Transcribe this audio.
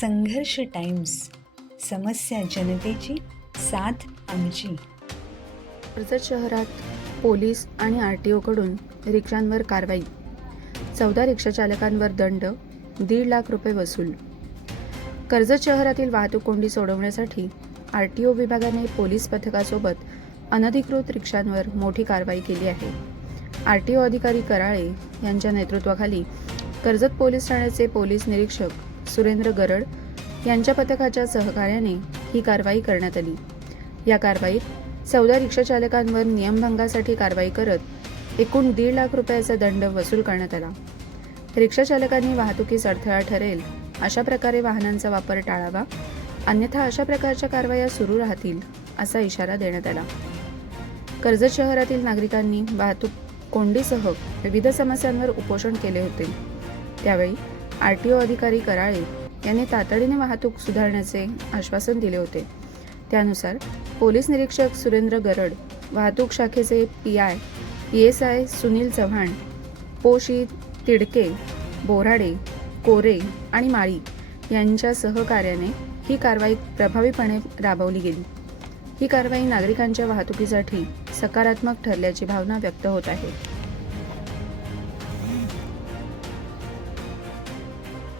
संघर्ष टाइम्स समस्या जनतेची साथ आमची. कर्जत शहरात पोलीस आणि आर टी ओकडून रिक्षांवर कारवाई. चौदा रिक्षाचालकांवर दंड दीड लाख रुपये वसूल. कर्जत शहरातील वाहतूक कोंडी सोडवण्यासाठी आर टी ओ विभागाने पोलीस पथकासोबत अनधिकृत रिक्षांवर मोठी कारवाई केली आहे. आर टी ओ अधिकारी कराळे यांच्या नेतृत्वाखाली कर्जत पोलीस ठाण्याचे पोलीस निरीक्षक सुरेंद्र गरड यांच्या पथकाच्या सहकार्याने ही कारवाई करण्यात आली. या कारवाईत चौदा रिक्षाचालकांवर नियमभंगासाठी कारवाई करत एकूण दीड लाख रुपयाचा दंड वसूल करण्यात आला. रिक्षाचालकांनी वाहतुकीस अडथळा ठरेल अशा प्रकारे वाहनांचा वापर टाळावा अन्यथा अशा प्रकारच्या कारवाया सुरू राहतील असा इशारा देण्यात आला. कर्जत शहरातील नागरिकांनी वाहतूक कोंडीसह विविध समस्यांवर उपोषण केले होते. त्यावेळी आर टी ओ अधिकारी कराळे यांनी तातडीने वाहतूक सुधारण्याचे आश्वासन दिले होते. त्यानुसार पोलीस निरीक्षक सुरेंद्र गरड वाहतूक शाखेचे P I P S I Sunil Chavan पोशी Tidke Borade Kore आणि माळी यांच्या सहकार्याने ही कारवाई प्रभावीपणे राबवली गेली. ही कारवाई नागरिकांच्या वाहतुकीसाठी सकारात्मक ठरल्याची भावना व्यक्त होत आहे.